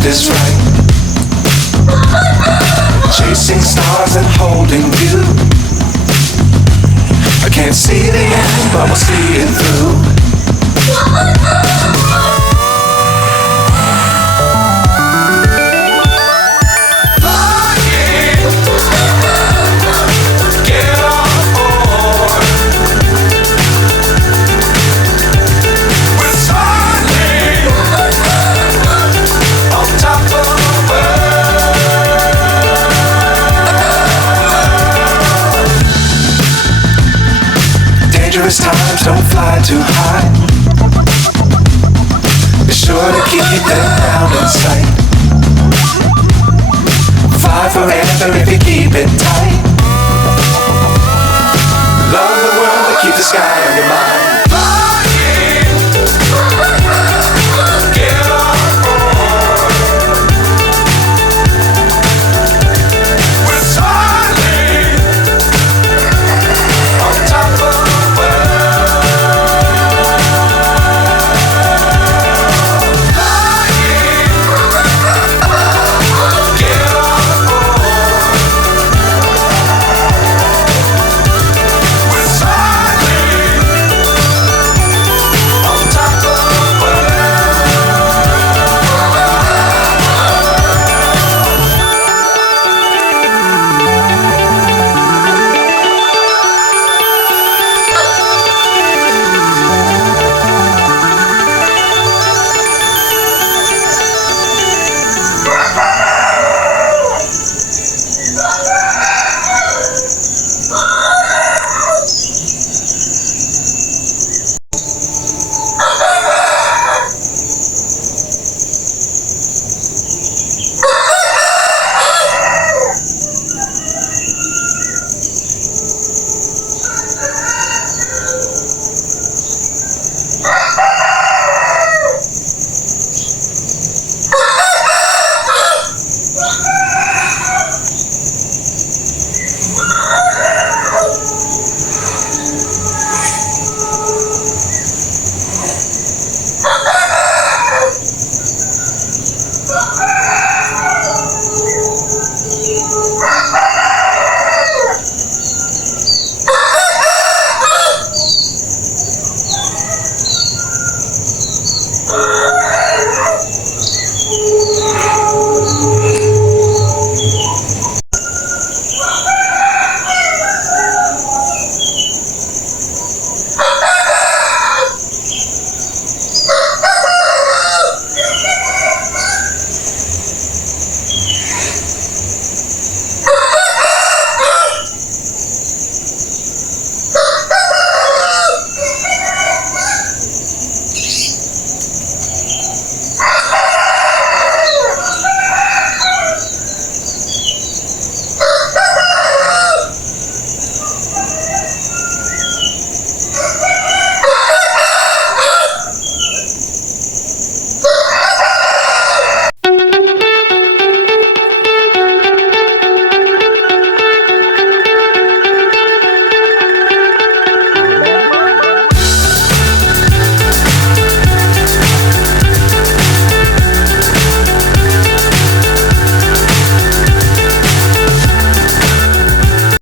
left is right. Chasing stars and holding you. I can't see the end, but we'll see it through. Dangerous times, don't fly too high. Be sure to keep them down in sight. Fly forever if you keep it tight. Love the world, but keep the sky on your mind.